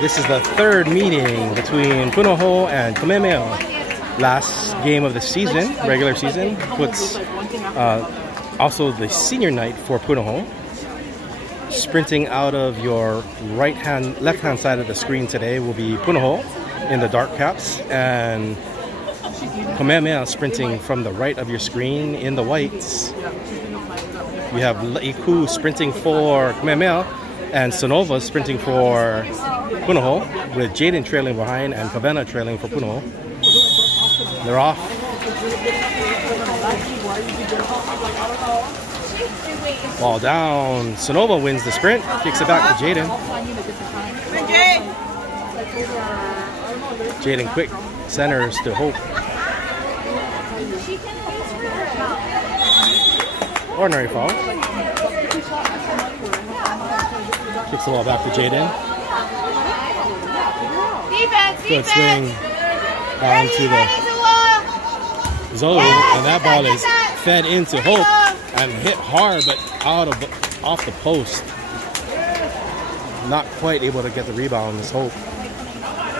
This is the third meeting between Punahou and Kamehameha. Last game of the season, regular season, puts also the senior night for Punahou. Sprinting out of your left-hand side of the screen today will be Punahou in the dark caps, and Kamehameha sprinting from the right of your screen in the whites. We have Iku sprinting for Kamehameha and Sonova sprinting for Punahou, with Jaden trailing behind and Kavena trailing for Punahou. They're off. Ball down. Sonova wins the sprint, kicks it back to Jaden. Jaden quick centers to Hope. Ordinary foul. Kicks the ball back to Jaden. Good swing down to the Zoe, and that ball is fed into Hope and hit hard, but off the post. Not quite able to get the rebound. This Hope.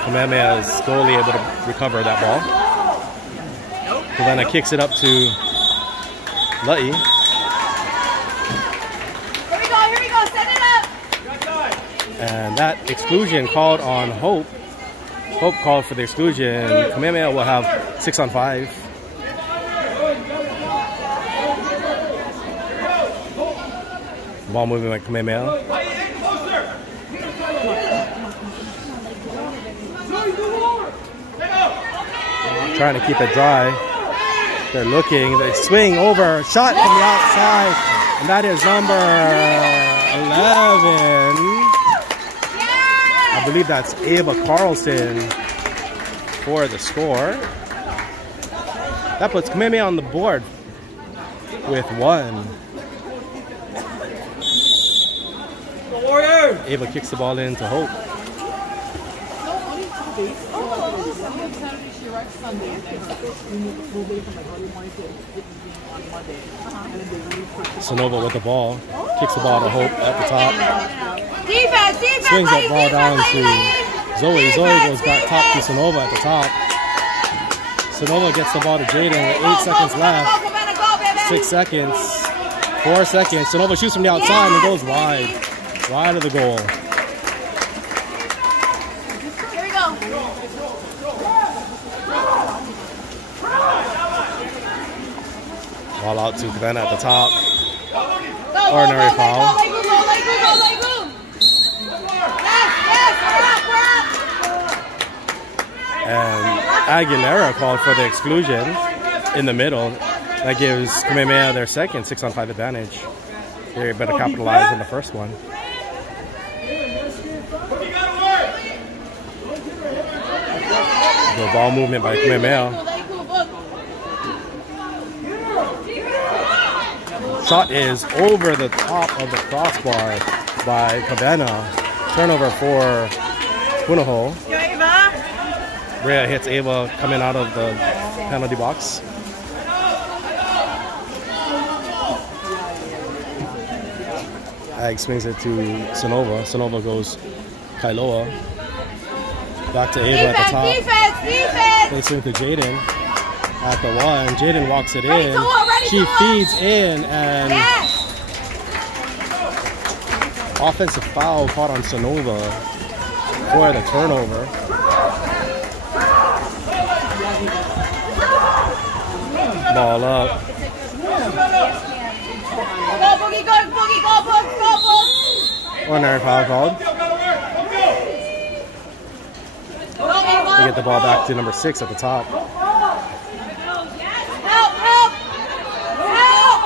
Kamehameha is slowly able to recover that ball. Kavena kicks it up to La'i. Here we go, set it up! And that exclusion called on Hope. Hope called for the exclusion. Kamehameha will have 6-on-5. Ball moving by Kamehameha. Trying to keep it dry. They're looking. They swing over. Shot from the outside. And that is number 11. I believe that's Ava Carlson for the score. That puts Kamehameha on the board with 1. Ava kicks the ball into Hope. Sonova with the ball. Kicks the ball to Hope at the top. Swings that ball down to Zoe. Zoe goes back top to Sonova at the top. Sonova gets the ball to Jaden with 8 seconds left. 6 seconds. 4 seconds. Sonova shoots from the outside and goes wide. Wide of the goal. Here we go. Ball out to Kavena at the top. Ordinary foul. And Aguilera called for the exclusion in the middle. That gives Kamehameha their second 6-on-5 advantage. They better capitalize on the first one. Good ball movement by Kamehameha. Shot is over the top of the crossbar by Kavena. Turnover for Punahou. Brea hits Ava coming out of the penalty box. Ag swings it to Sonova. Sonova goes Kailoa. Back to Ava at the top. They swing to Jaden at the 1. Jaden walks it in. She feeds in, and offensive foul caught on Sonova for the turnover. Ball up. Ordinary foul called. They get the ball back to number 6 at the top.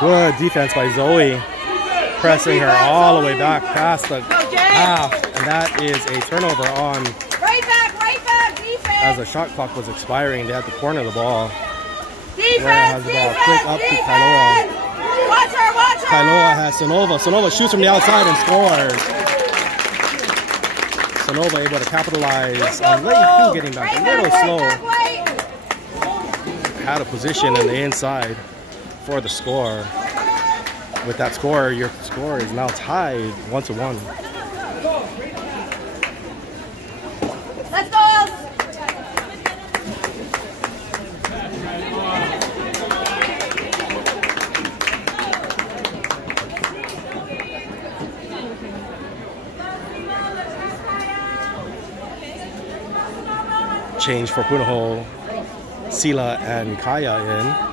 Good defense by Zoe. Pressing her all the way back past the half. And that is a turnover on. As the shot clock was expiring, they had to corner the ball. Has the ball quick up to Kailoa. Kailoa has Sonova. Sonova shoots from the outside and scores. Sonova able to capitalize on Leiku getting back a little slow. Had a position on the inside for the score. With that score, your score is now tied 1-1. change for Punahou. Sila and Kaya in.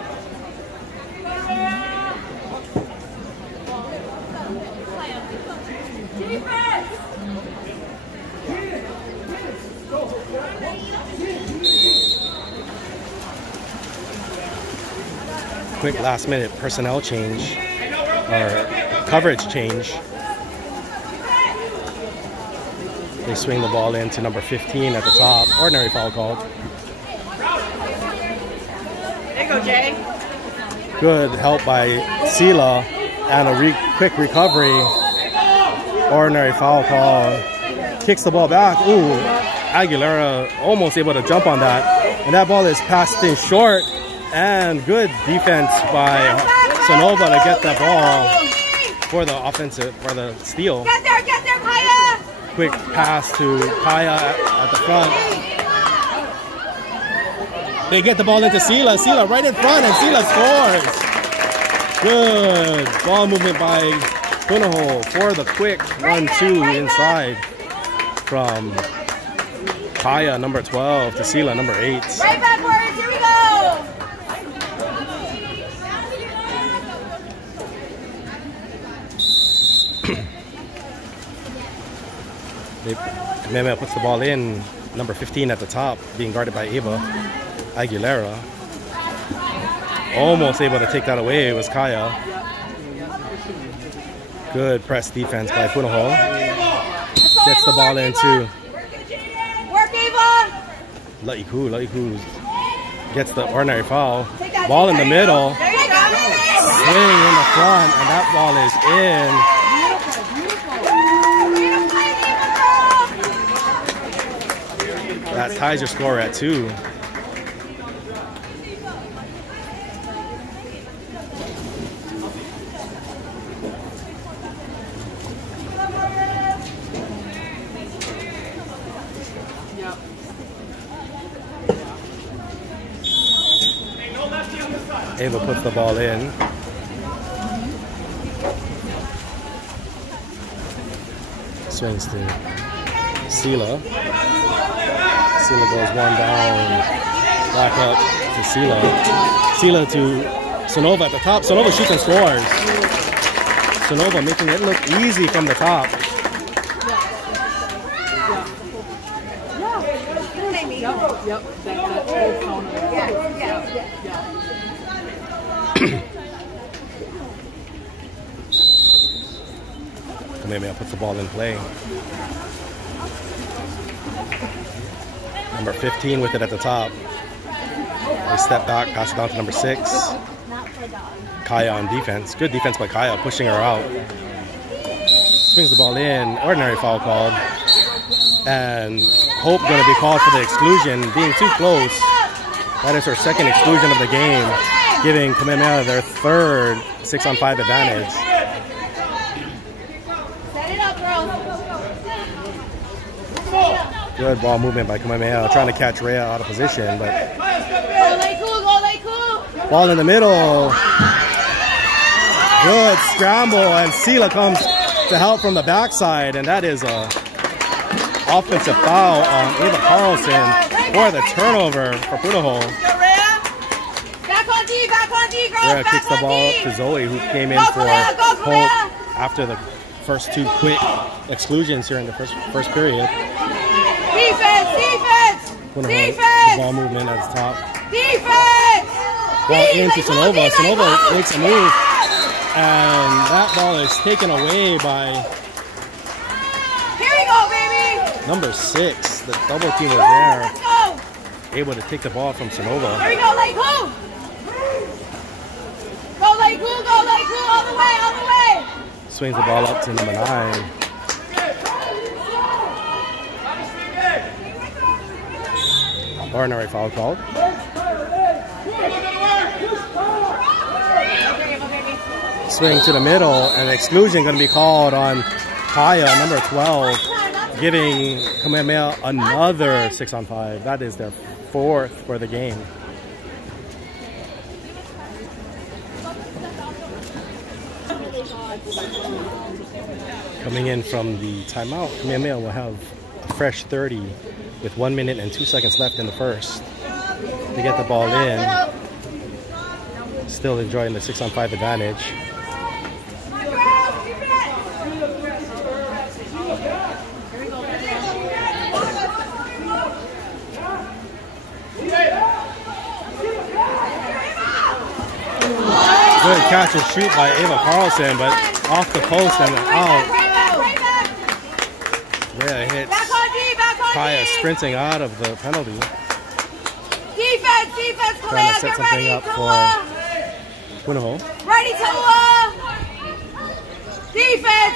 Quick last minute personnel change or coverage change. They swing the ball into number 15 at the top. Ordinary foul called. There you go, Jay. Good help by Sila and a quick recovery. Ordinary foul call. Kicks the ball back. Ooh, Aguilera almost able to jump on that. And that ball is passed in short. And good defense by Sonova to get that ball for the offensive, for the steal. Get there, Kaya! Quick pass to Kaya at the front. They get the ball into Sila. Sila right in front, and Sila scores. Good ball movement by Punahou for the quick 1-2 inside from Kaya, number 12, to Sila, number 8. Right backwards, here we go! Meme puts the ball in, number 15 at the top, being guarded by Eva Aguilera. Almost able to take that away was Kaya. Good press defense by Punahou. Gets the ball into Work, Eva! Laiku gets the ordinary foul. Ball in the middle. There you go, Swing in the front, and that ball is in. That ties your score at 2. Ava puts the ball in. Swings to Sila. Sila goes one down. Back up to Sila. Sila to Sonova at the top. Sonova shoots and scores. Sonova making it look easy from the top. Kamehameha puts the ball in play. Number 15 with it at the top. They step back, pass it down to number 6. Kaya on defense. Good defense by Kaya, pushing her out. Swings the ball in. Ordinary foul called. And Hope going to be called for the exclusion, being too close. That is her second exclusion of the game, giving Kamehameha their third 6-on-5 advantage. Set it up, girls. Good ball movement by Kamehameha, trying to catch Rhea out of position, but Go, Leiku! ball in the middle. Good scramble, and Sila comes to help from the backside, and that is a offensive foul on Ava Carlson for the turnover for Punahou. Back on D, girls! Rhea kicks the ball up to Zoe, who came in for Hope after the first 2 quick exclusions here in the first period. Defense! Punahou, the ball movement at the top. Defense! Ball into Sonova. Sonova makes a move, and that ball is taken away by Here we go, baby! number 6. The double team was there, Let's go! able to take the ball from Sonova. Here we go, Leiku! Go, Leiku, all the way! Swings the ball up to number 9. Ordinary foul called. Swing to the middle, and exclusion going to be called on Kaya, number 12, giving Kamehameha another 6-on-5. That is their 4th for the game. Coming in from the timeout, Kamehameha will have a fresh 30 with 1 minute and 2 seconds left in the first to get the ball in. Still enjoying the 6-on-5 advantage. Good catch and shoot by Ava Carlson, but off the post and out. Yeah, it hits Kaya sprinting out of the penalty. Defense, trying to set something up for Punahou. Ready, Toa! Defense!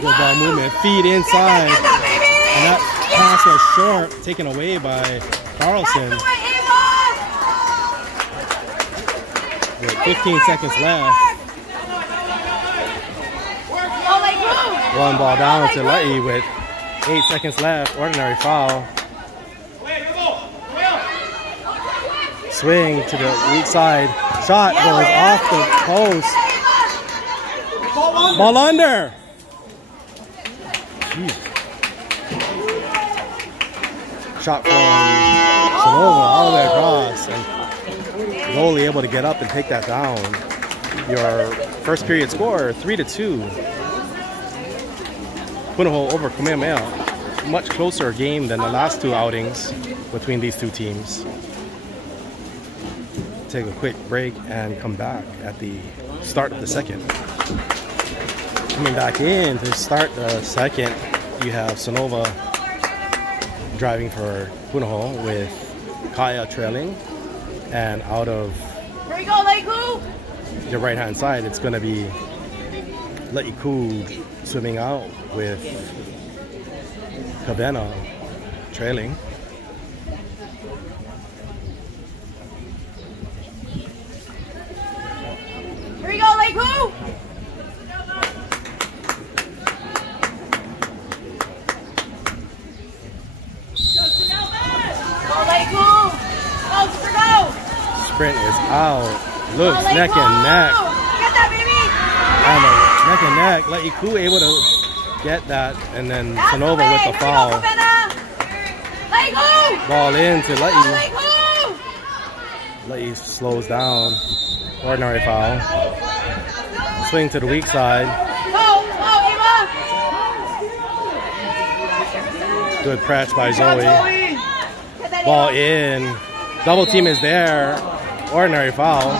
Good ball movement, feed inside. And that pass was short, taken away by Carlson. With 15 seconds left. One ball down to Lutty with 8 seconds left. Ordinary foul. Swing to the weak side. Shot goes off the post. Ball under. Jeez. Shot from Sonova all the way across. And goalie able to get up and take that down. Your first period score, 3-2. Punahou over Kamehameha. Much closer game than the last two outings between these two teams. Take a quick break and come back at the start of the second. Coming back in to start the second, you have Sonova driving for Punahou with Kaya trailing. And out of your right hand side, it's going to be Le'iku swimming out with Kavena trailing. Here we go, Le'iku! Sprint is out. Looks neck and neck. Get that, baby! And neck and neck. Le'iku able to get that, and then Sonova with the foul. Ball in to Le'i. Le'i slows down. Ordinary foul. Swing to the weak side. Good catch by Zoe. Ball in. Double team is there. Ordinary foul.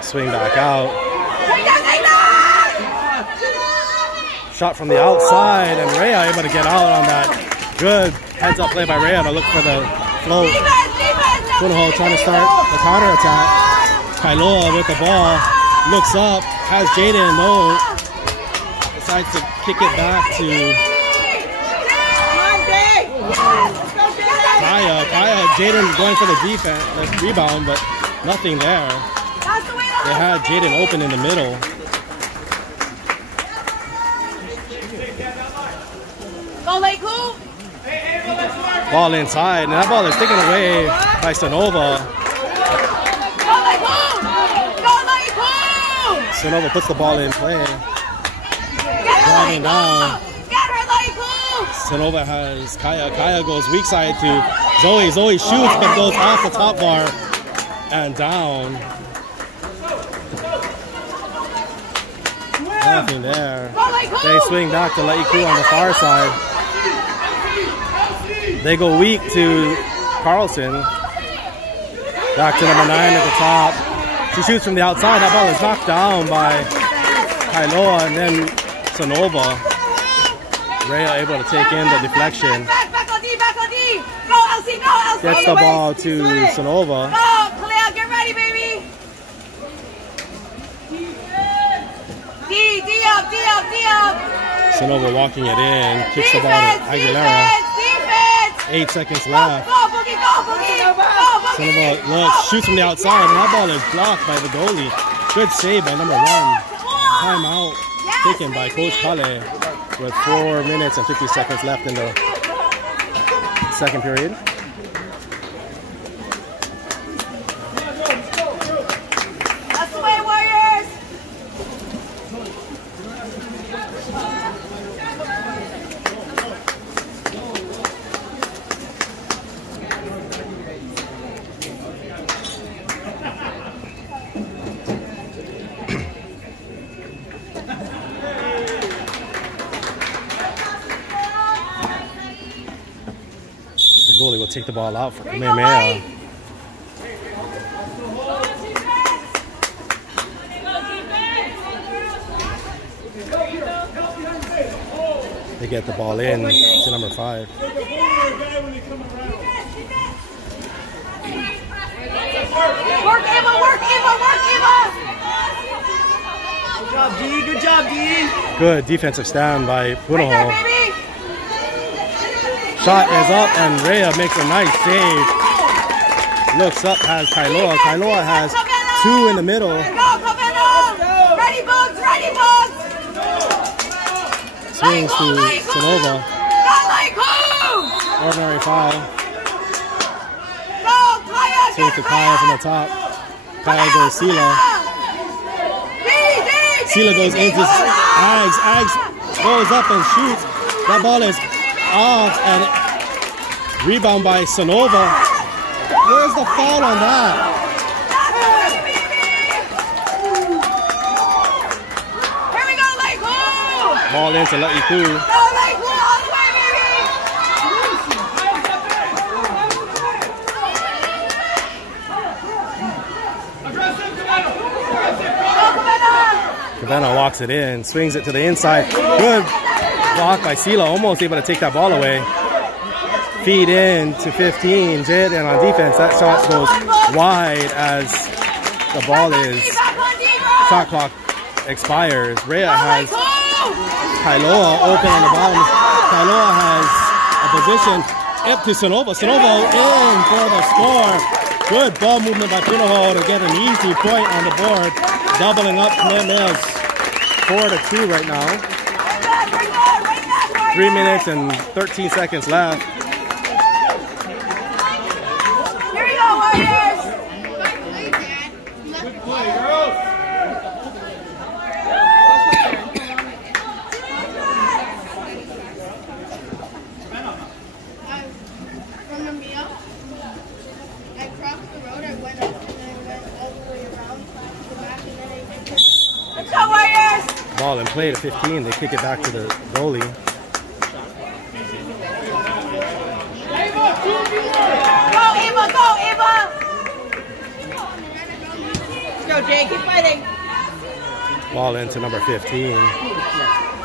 Swing back out. Shot from the outside, and Rhea able to get out on that. Good heads up play by Rhea to look for the float. Punahou trying to start the counter attack. Kailoa with the ball. Looks up, has Jaden, no. Decides to kick it back to Kaya. Jaden going for the defense, the rebound, but nothing there. They had Jaden open in the middle. Ball inside, and that ball is taken away by Sonova. Sonova puts the ball in play. Driving down. Sonova has Kaya. Kaya goes weak side to Zoe. Zoe shoots but goes off the top bar and down. Nothing there. They swing back to Le'iku on the far side. They go weak to Carlson. Back to number 9 at the top. She shoots from the outside. That ball is knocked down by Kailoa, and then Sonova. Rhea able to take in the deflection. Gets the ball to Sonova. Get ready, baby. D up. Sonova walking it in. Kicks the ball to Aguilera. 8 seconds left. Sonova looks, shoots from the outside, and that ball is blocked by the goalie. Good save by number 1. Timeout taken by Coach Kale with 4 minutes and 50 seconds left in the second period. That's the way, Warriors! goalie will take the ball out for Kamehameha. They get the ball in to number 5. Work, Ava, work, Ava, work, Ava! Good job, D. Good job, D. Good defensive stand by Right Punahou. there, baby! Shot is up and Rhea makes a nice save. Looks up, has Kailoa. Kailoa has 2 in the middle. Go, Kaveno! Ready, Bugs, ready, Bugs! Swings to Sonova. Not like who? Ordinary foul. Go, Kaya, Swings to Kaya from the top. Kaya goes Sila. Sila goes into Ags. Ags goes up and shoots. That ball is off and rebound by Sonova. Where's the foul on that? Here we go, like who? Ball into La'iku. Go, like who? All the way, baby! Kavena walks it in, swings it to the inside. Good block by Sila, almost able to take that ball away. Feed in to 15, Jid, and on defense, that shot goes wide as the ball is, shot clock expires. Rhea has Kailoa open on the bottom. Kailoa has a position up to Sonova. Sonova in for the score. Good ball movement by Punahou to get an easy point on the board. Doubling up Kamehameha's 4-2 right now. 3 minutes and 13 seconds left. Here we go, Warriors! Good play, girls. From the meal, I crossed the road, I went up and then I went all the way around to the back and then I went. Let's go, Warriors! Ball in play to 15. They kick it back to the goalie. Go, Eva, go, Eva! Let's go, Jay, keep fighting. Ball into number 15.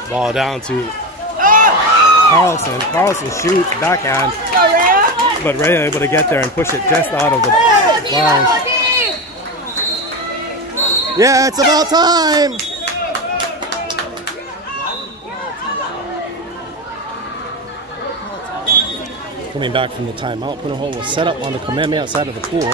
Ball down to Carlson. Carlson shoots backhand, but Rhea able to get there and push it just out of the line. Yeah, it's about time! Coming back from the timeout, Punahou will set up on the Kamehameha side of the pool.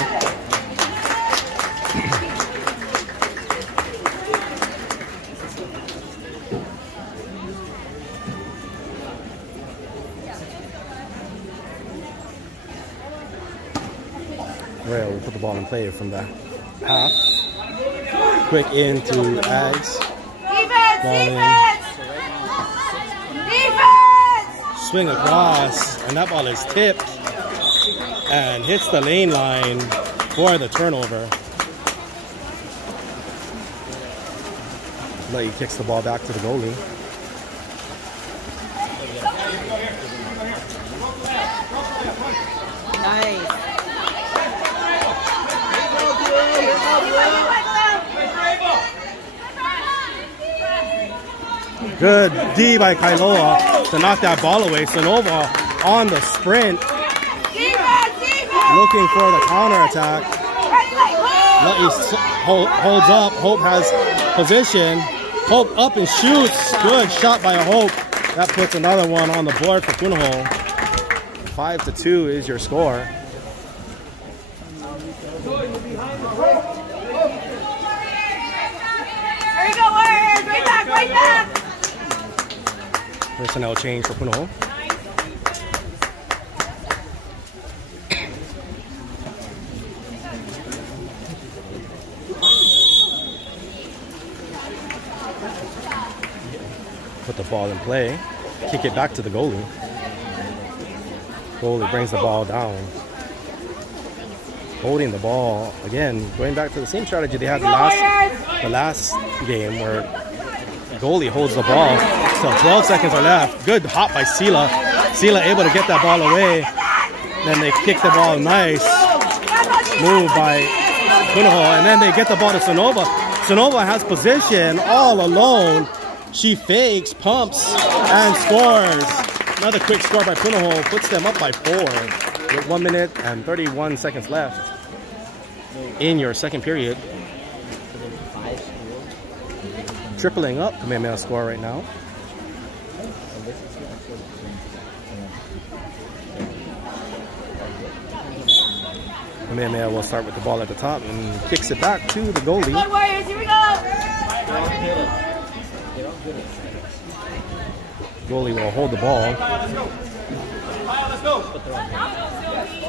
Rhea will put the ball in play from the half. Quick into Ags. Defense, Ball in. defense! Defense! Swing across, and that ball is tipped and hits the lane line for the turnover. Leahy kicks the ball back to the goalie. Nice. Good D by Kailoa to knock that ball away. Sonova on the sprint, looking for the counterattack. Leahy holds up. Hope has position. Hope up and shoots. Good shot by Hope. That puts another one on the board for Punahou. 5-2 is your score. There you go, Warriors! Right back, right back! Personnel change for Punahou. Put the ball in play. Kick it back to the goalie. Goalie brings the ball down. Holding the ball again, going back to the same strategy they had the last game where goalie holds the ball. So 12 seconds are left. Good hop by Sila. Sila able to get that ball away. Then they kick the ball nice. Move by Punahou. And then they get the ball to Sonova. Sonova has position all alone. She fakes, pumps, and scores. Another quick score by Punahou puts them up by 4 with 1 minute and 31 seconds left in your second period. Tripling up Kamehameha score right now. Kamehameha will start with the ball at the top and kicks it back to the goalie. Good Warriors, here we go. Goalie will hold the ball.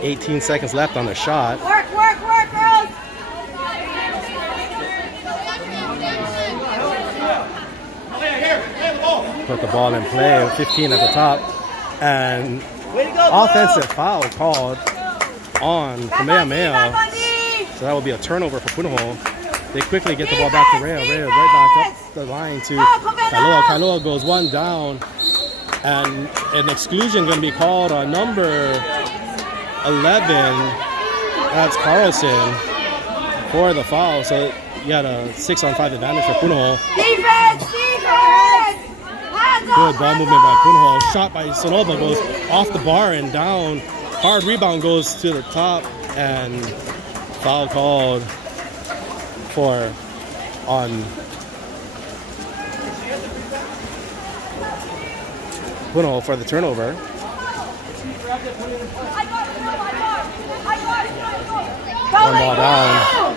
18 seconds left on the shot. Work, work, work, girls. Put the ball in play. 15 at the top. And offensive foul called on Kamehameha. So that will be a turnover for Punahou. They quickly get the ball back to Rhea. Rhea right back up the line to Kailoa. Kailoa goes one down. And an exclusion going to be called on number 11. That's Carlson for the foul. So you got a 6-on-5 advantage for Punahou. Defense, defense. Good ball movement by Punahou. Shot by Sonova goes off the bar and down. Hard rebound goes to the top. And foul called on Punahou for the turnover. One ball down.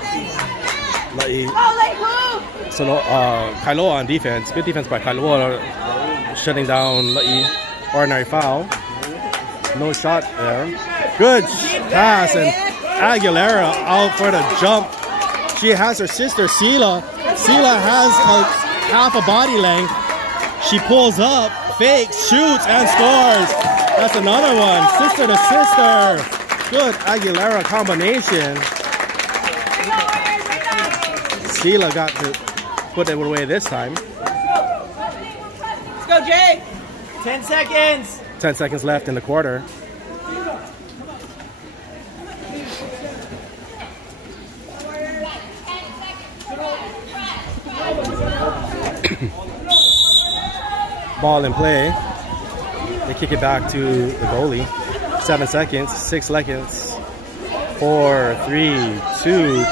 Kailoa on defense. Good defense by Kailoa. Shutting down La'i. Ordinary foul. No shot there. Good pass, and Aguilera out for the jump. She has her sister Sila. Sila has half a body length. She pulls up, fakes, shoots, and scores. That's another one. Sister to sister. Good Aguilera combination. Sila got to put it away this time. Let's go, Jay. 10 seconds. 10 seconds left in the quarter. Ball in play. They kick it back to the goalie. 7 seconds, 6 seconds. 4, 3, 2,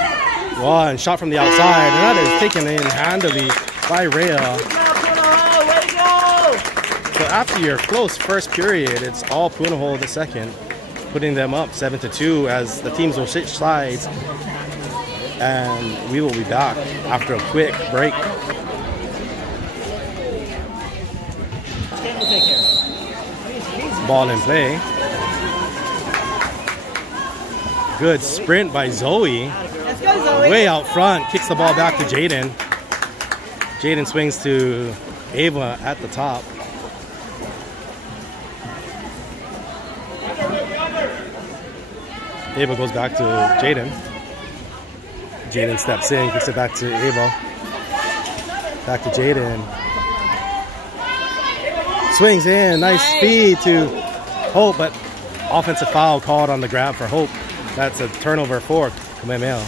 1. Shot from the outside, and that is taken in handily by Rhea. So after your close first period, it's all Punahou the second, putting them up 7-2 as the teams will switch sides. And we will be back after a quick break. Ball in play. Good sprint by Zoe. Let's go, Zoe. Way out front, kicks the ball back to Jaden. Jaden swings to Ava at the top. Ava goes back to Jaden. Jaden steps in, kicks it back to Ava. Back to Jaden. Swings in, nice speed to Hope, but offensive foul called on the grab for Hope. That's a turnover for Kamehameha.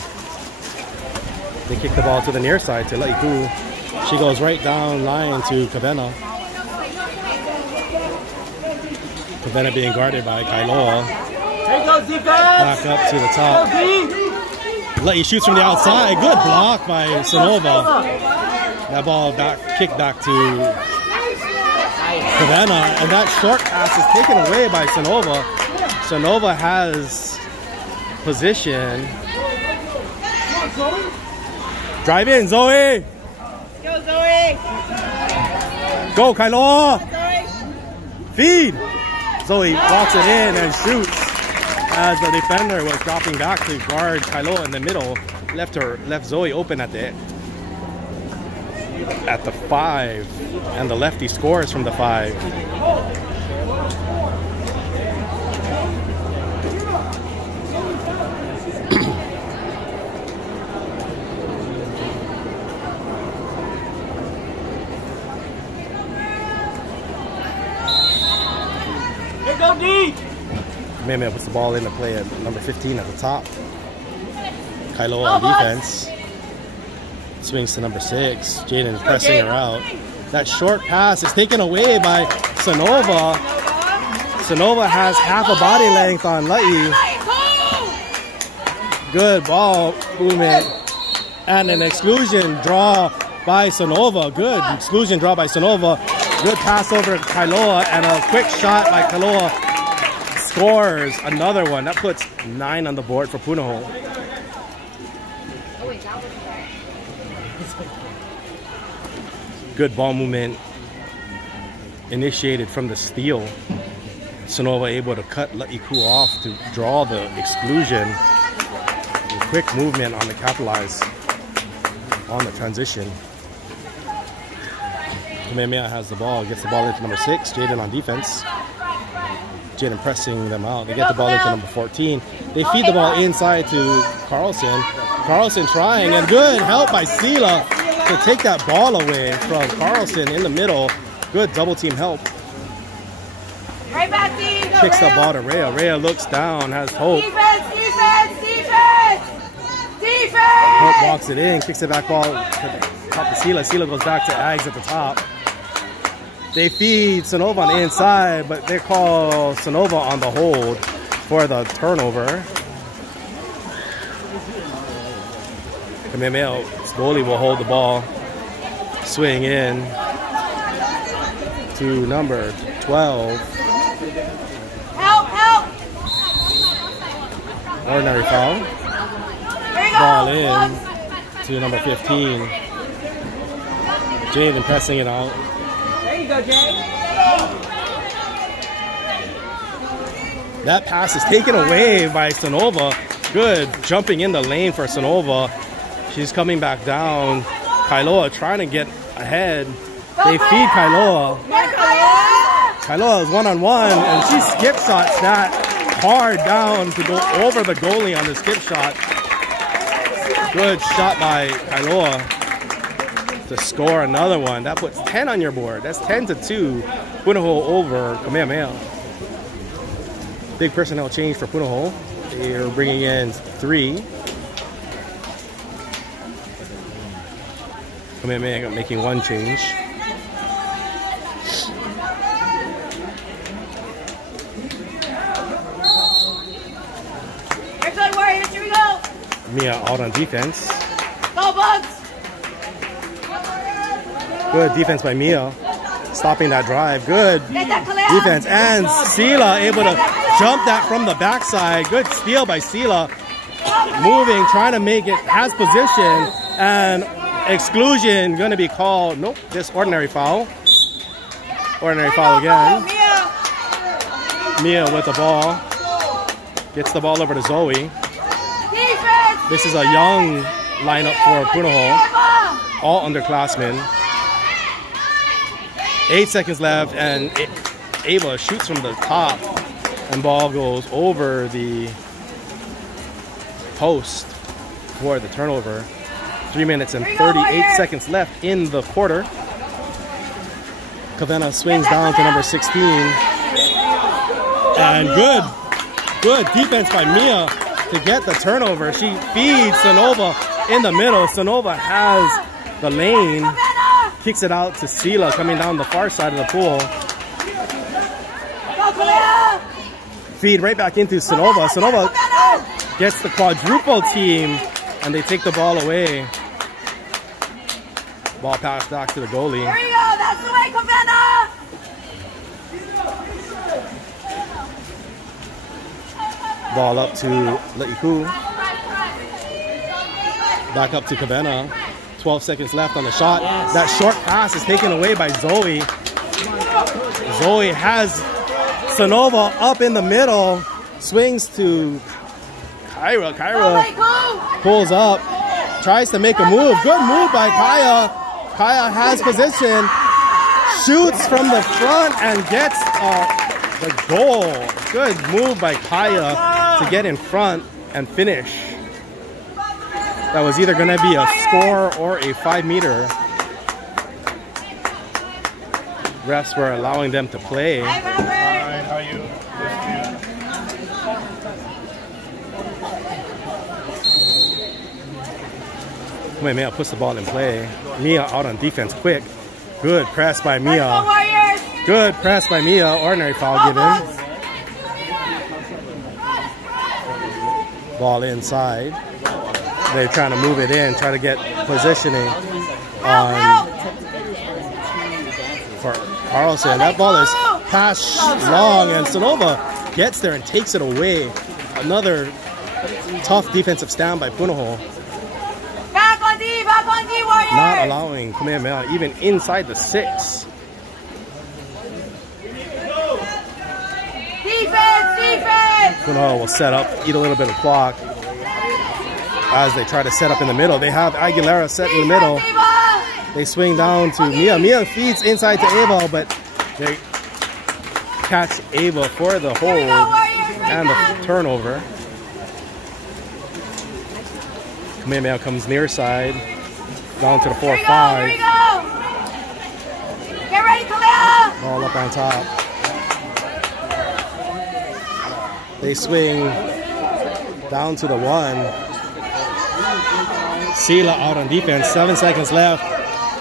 They kick the ball to the near side to La'iku. She goes right down line to Kavena. Kavena being guarded by Kailoa. Here goes defense. Back up to the top. La'i shoots from the outside. Good block by Sonova. That ball kicked back to Kavena, and that short pass is taken away by Sonova. Sonova has position. Drive in, Zoe. Go, Zoe. Go, Kailoa. Zoe. Feed. Zoe walks it in and shoots as the defender was dropping back to guard Kailoa in the middle. Left Zoe open at the 5, and the lefty scores from the 5. Here go D. Kamehameha puts the ball into play at number 15 at the top. Kailoa on defense. Swings to number 6. Jaden is pressing her out. That short pass is taken away by Sonova. Sonova has half a body length on La'i. Good ball movement. And an exclusion draw by Sonova. Good exclusion draw by Sonova. Good pass over to Kailoa and a quick shot by Kailoa. Scores another one. That puts 9 on the board for Punahou. Good ball movement initiated from the steal. Sonova able to cut La'iku off to draw the exclusion. Quick movement on the capitalize on the transition. Kamehameha has the ball, gets the ball into number 6. Jaden on defense. Jaden pressing them out. They get the ball into number 14. They feed the ball inside to Carlson. Carlson trying, and good help by Sela to take that ball away from Carlson in the middle. Good double team help. Right back, team. Kicks the ball to Rhea. Rhea looks down, has hope. Defense, defense, defense! Defense! Hope walks it in, kicks it back ball to top to Sela. Sela goes back to Ags at the top. They feed Sonova on the inside, but they call Sonova on the hold for the turnover. Kamehameha slowly will hold the ball. Swing in to number 12. Help, help! Ordinary foul. Ball in to number 15. Jaden pressing it out. There you go, Jay. That pass is taken away by Sonova. Good jumping in the lane for Sonova. She's coming back down. Kailoa trying to get ahead. They feed Kailoa. Kailoa is one-on-one, and she skip shots that hard down to go over the goalie on the skip shot. Good shot by Kailoa to score another one. That puts 10 on your board. That's 10-2. Punahou over Kamehameha. Big personnel change for Punahou. They're bringing in 3. Kamehameha making 1 change. Here we go! Mia out on defense. Go, Bugs! Good defense by Mia. Stopping that drive. Good Get that Kalea. defense. And Sela able to jump that from the backside. Good steal by Sela. Moving, trying to make it, has position. And exclusion going to be called. Nope, just ordinary foul. Ordinary foul again. Mia with the ball. Gets the ball over to Zoe. This is a young lineup for Punahou. All underclassmen. 8 seconds left, and Ava shoots from the top, and ball goes over the post for the turnover. 3 minutes and 38 seconds left in the quarter. Kavanagh swings down to number 16. And good defense by Mia to get the turnover. She feeds Sonova in the middle. Sonova has the lane. Kicks it out to Sela coming down the far side of the pool. Feed right back into Sonova. Sonova gets the quadruple team, and they take the ball away. Ball passed back to the goalie. Here we go, that's the way, Kavanagh! Ball up to La'iku. Back up to Kavanagh. 12 seconds left on the shot. Yes. That short pass is taken away by Zoe. Zoe has Sonova up in the middle. Swings to Kyra. Kyra pulls up. Tries to make a move. Good move by Kaya. Kaya has position. Shoots from the front and gets the goal. Good move by Kaya to get in front and finish. That was either going to be a score or a 5-meter. Refs were allowing them to play. Hi, how are you? Kamehameha puts the ball in play. Mia out on defense quick. Good press by Let's go, Mia. Warriors! Good press by Mia. Ordinary foul given. Ball inside. They're trying to move it in, try to get positioning on for Carlson. That ball is passed long, and Sonova gets there and takes it away. Another tough defensive stand by Punahou. Back on D, Warriors! Not allowing Kamehameha even inside the 6. Defense! Punahou will set up, eat a little bit of clock as they try to set up in the middle. They have Aguilera set in the middle. They swing down to Mia. Mia feeds inside to Ava, but they catch Ava for the hold and the turnover. Kamehameha comes near side, down to the 4-5. Get ready, Kamehameha! Ball up on top. They swing down to the 1. Sila out on defense. 7 seconds left.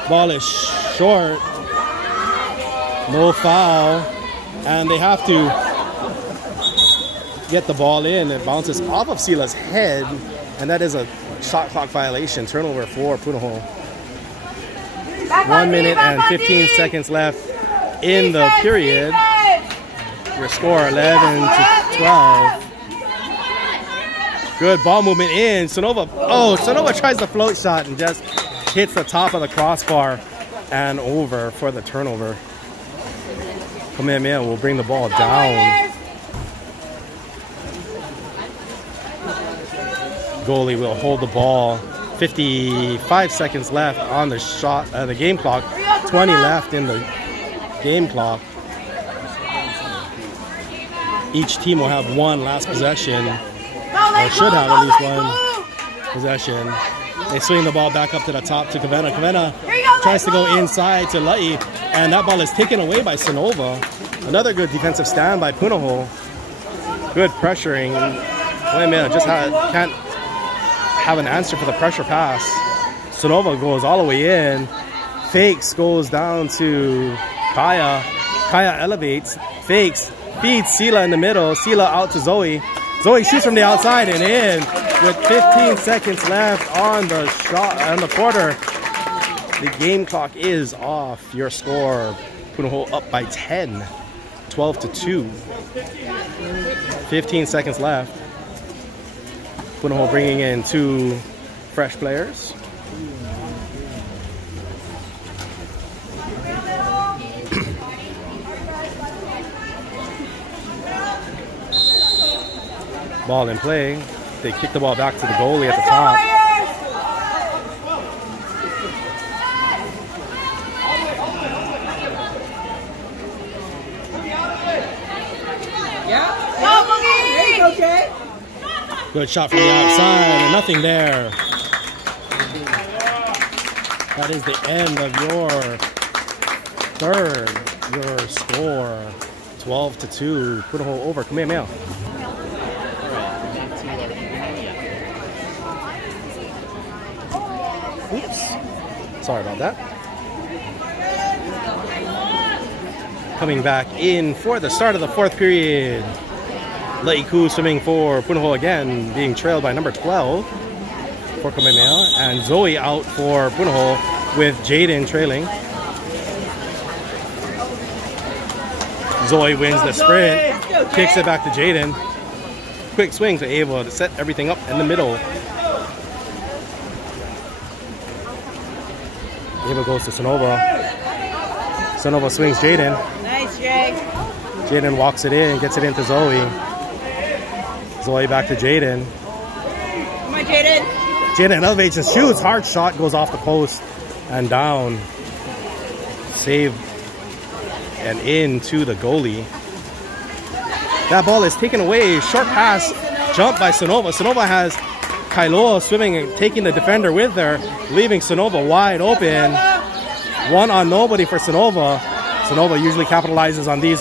Ball is short. No foul. And they have to get the ball in. It bounces off of Sila's head. And that is a shot clock violation. Turnover for Punahou. 1 minute and 15 seconds left in the period. Your score 11 to 12. Good ball movement in. Sonova. Oh, Sonova tries the float shot and just hits the top of the crossbar and over for the turnover. Kamehameha will bring the ball down. Goalie will hold the ball. 55 seconds left on the shot, the game clock. 20 left in the game clock. Each team will have one last possession, or should have at least one possession. They swing the ball back up to the top to Kavenna. Kavenna tries to go inside to Lai, and that ball is taken away by Sonova. Another good defensive stand by Punahou. Good pressuring. Kamehameha just can't have an answer for the pressure pass. Sonova goes all the way in. Fakes, goes down to Kaya. Kaya elevates, fakes, feeds Sila in the middle. Sila out to Zoe. Zoe shoots from the outside and in with 15 seconds left on the shot on the quarter. The game clock is off. Your score, Punahou up by 10, 12 to 2. 15 seconds left. Punahou bringing in 2 fresh players. Ball in play. They kick the ball back to the goalie at the top. Okay. Good shot from the outside, and nothing there. That is the end of your third. Your score, 12 to 2. Punahou over Kamehameha. Oops. Sorry about that. Coming back in for the start of the 4th period. Laiku swimming for Punahou again, being trailed by number 12 for Kamehameha. And Zoe out for Punahou with Jaden trailing. Zoe wins the sprint, kicks it back to Jaden. Quick swing to Ava to set everything up in the middle. Ava goes to Sonova. Sonova swings Jaden. Nice, Jay. Jaden walks it in, gets it into Zoe. Zoe back to Jaden. Come on, Jaden. Jaden elevates and shoots. Hard shot goes off the post and down. Save and into the goalie. That ball is taken away. Short pass, jump by Sonova. Sonova has Kailoa swimming and taking the defender with her, leaving Sonova wide open. One on nobody for Sonova. Sonova usually capitalizes on these.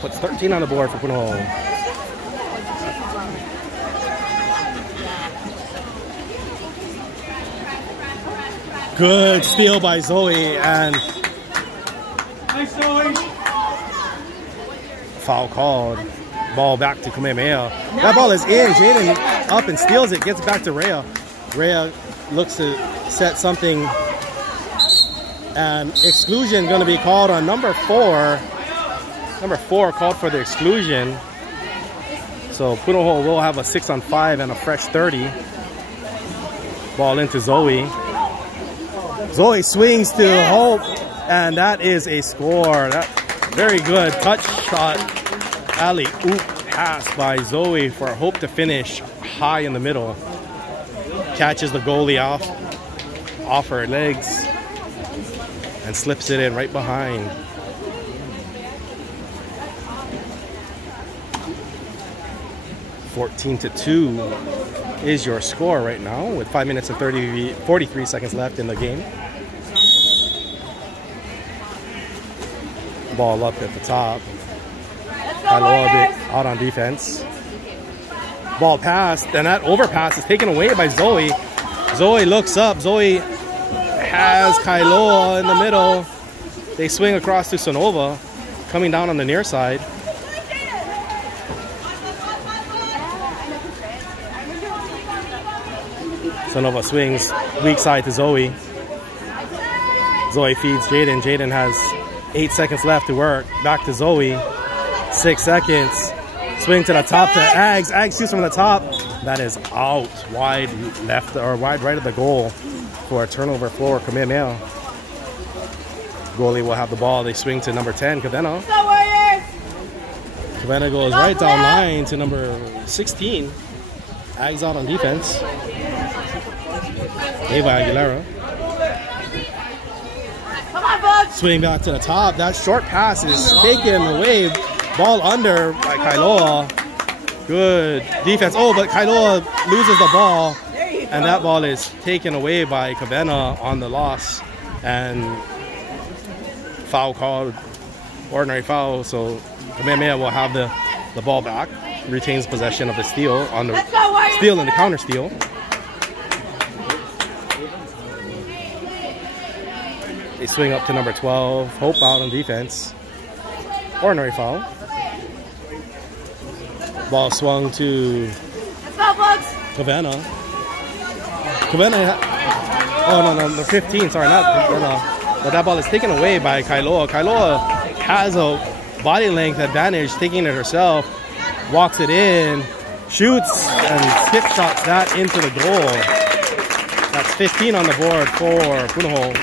puts 13 on the board for Punahou. Good steal by Zoe, and foul called. Ball back to Kamehameha. That ball is in. Jaden up and steals it. Gets back to Rhea. Rhea looks to set something. And exclusion going to be called on number 4. Number 4 called for the exclusion. So Punahou will have a 6-on-5 and a fresh 30. Ball into Zoe. Zoe swings to Hope, and that is a score. That very good touch shot. Alley-oop pass by Zoe for Hope to finish high in the middle. Catches the goalie off her legs and slips it in right behind. (14-2) is your score right now with 5 minutes and 43 seconds left in the game. Ball up at the top. Kailoa a bit out on defense. Ball passed, and that overpass is taken away by Zoe. Zoe looks up. Zoe has Kailoa in the middle. They swing across to Sonova, coming down on the near side. Sonova swings weak side to Zoe. Zoe feeds Jaden. Jaden has 8 seconds left to work. Back to Zoe. 6 seconds. Swing to the top to Ags. Ags shoots from the top. That is out. Wide left or wide right of the goal for a turnover for Kamehameha. Goalie will have the ball. They swing to number 10, Kavena. Kavena goes right down line to number 16. Ags out on defense. Ava Aguilera. Swing back to the top. That short pass is taken away. Ball under by Kailoa. Good defense. Oh, but Kailoa loses the ball. And that ball is taken away by Kavena on the loss. And foul called. Ordinary foul. So Kamehameha will have the ball back. Retains possession of the steal on the steal and the counter steal. They swing up to number 12. Hope out on defense. Ordinary foul. Ball swung to Kavena. Kavena. Oh, no, number 15. Sorry, not Kavena. But that ball is taken away by Kailoa. Kailoa has a body length advantage, taking it herself. Walks it in. Shoots and skip shots that into the goal. That's 15 on the board for Punahou.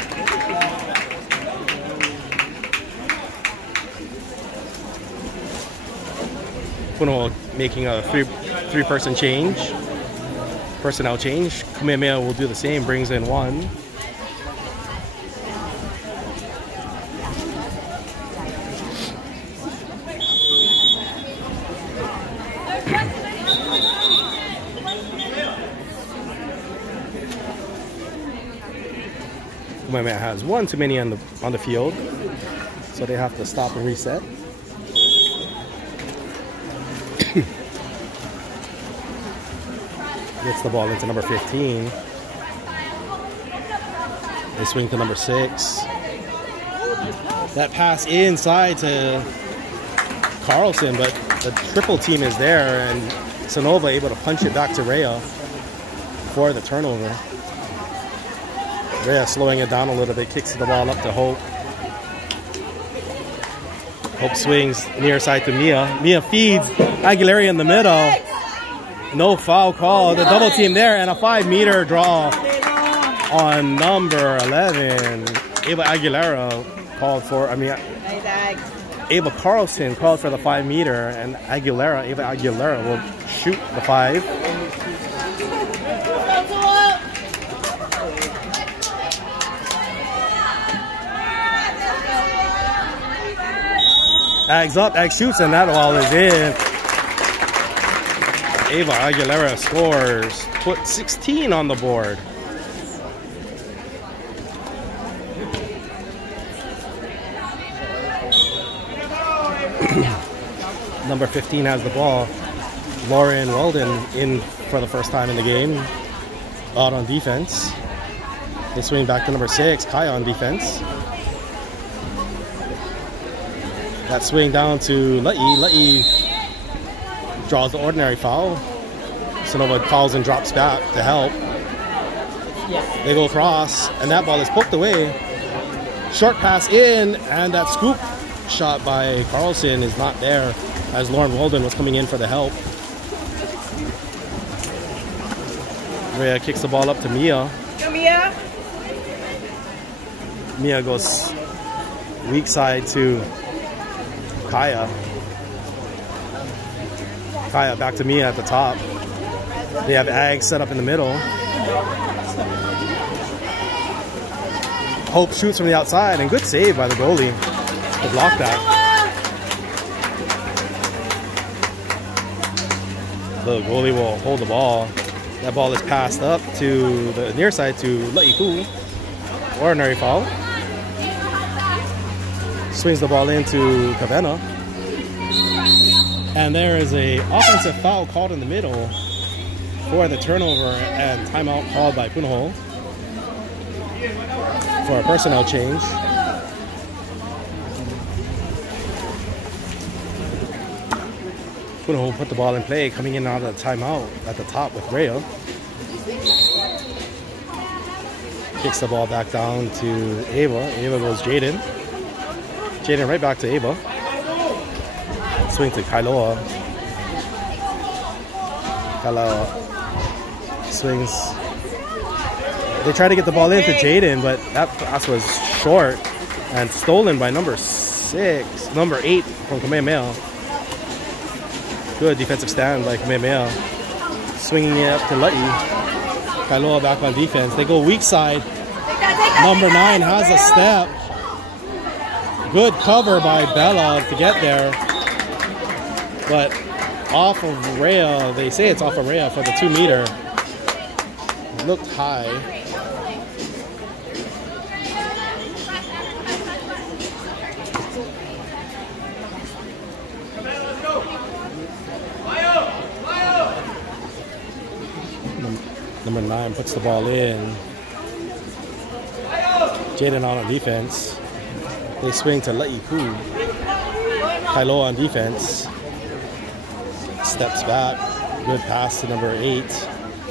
Punahou making a three-person change, personnel change. Kamehameha will do the same, brings in 1. Kamehameha has 1 too many on the field, so they have to stop and reset. Gets the ball into number 15. They swing to number 6. That pass inside to Carlson, but the triple team is there, and Sonova able to punch it back to Rhea for the turnover. Rhea slowing it down a little bit, kicks the ball up to Hope. Hope swings near side to Mia. Mia feeds Aguilera in the middle. No foul call. The double team there, and a 5-meter draw on number 11. Ava Aguilera called for, Ava Carlson called for the 5-meter, and Ava Aguilera will shoot the 5. Ags up, Ags shoots, and that ball is in. Ava Aguilera scores. Put 16 on the board. Number 15 has the ball. Lauren Weldon in for the first time in the game. Out on defense. They swing back to number 6, Kaya on defense. That swing down to La'i. La'i draws the ordinary foul. Sonova fouls and drops back to help. They go across, and that ball is poked away. Short pass in, and that scoop shot by Carlson is not there as Lauren Weldon was coming in for the help. Rhea kicks the ball up to Mia. Go, Mia. Mia goes weak side to Kaya. Kaya back to Mia at the top. They have Ag set up in the middle. Hope shoots from the outside, and good save by the goalie to block that. The goalie will hold the ball. That ball is passed up to the near side to La'iku. Ordinary foul. Swings the ball into Kavena. And there is a offensive foul called in the middle for the turnover and timeout called by Punahou for a personnel change. Punahou put the ball in play, coming in out of the timeout at the top with Rhea. Kicks the ball back down to Ava. Ava goes Jaden. Jaden right back to Ava. Swing to Kailoa. Kailoa swings. They try to get the ball into Jaden, but that pass was short and stolen by number 8 from Kamehameha. Good defensive stand by Kamehameha. Swinging it up to La'i. Kailoa back on defense. They go weak side. Number 9 has a step. Good cover by Bella to get there. But off of Rhea, they say it's off of Rhea for the 2 meter. It looked high. Number 9 puts the ball in. Jaden out on defense. They swing to La'iku. Kailoa on defense. Steps back. Good pass to number 8.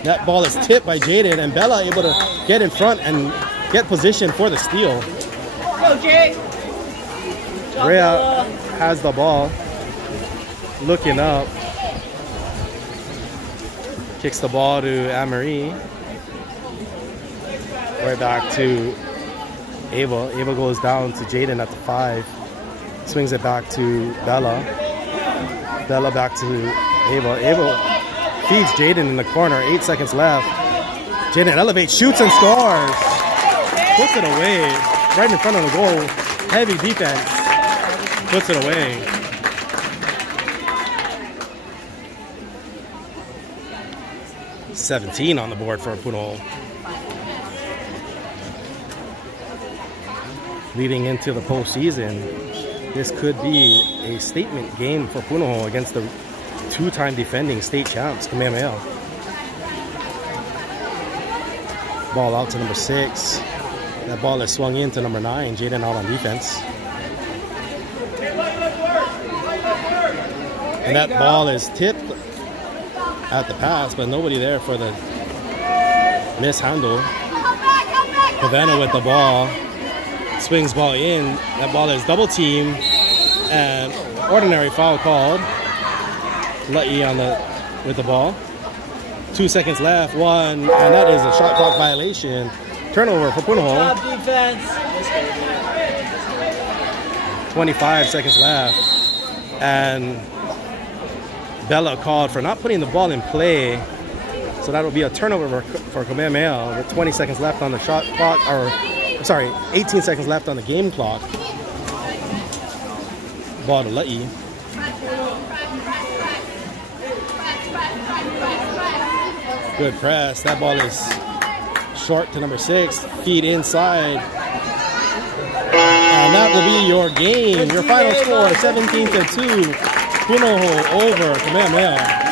That ball is tipped by Jaden, and Bella able to get in front and get position for the steal. Go, Jay. Rhea has the ball. Looking up. Kicks the ball to Anne-Marie. Right back to Ava. Ava goes down to Jaden at the 5. Swings it back to Bella. Bella back to Ava. Ava feeds Jaden in the corner. 8 seconds left. Jaden elevates, shoots, and scores. Puts it away. Right in front of the goal. Heavy defense. Puts it away. $17 on the board for Punahou. Leading into the postseason, this could be a statement game for Punahou against the 2-time defending state champs, Kamehameha. Ball out to number 6. That ball is swung in to number 9, Jaden out on defense. And that ball is tipped at the pass, but nobody there for the mishandle. Havana with the ball. Swings ball in. That ball is double teamed. And ordinary foul called. La'i on with the ball. 2 seconds left. 1. And that is a shot clock violation. Turnover for Punahou. Top defense. 25 seconds left. And Bella called for not putting the ball in play. So that'll be a turnover for Kamehameha with 20 seconds left on the shot clock, or sorry, 18 seconds left on the game clock. Ball to La'i. Good press. That ball is short to number 6. Feed inside. And that will be your game. Your final score, 17-2. Punahou over Kamehameha.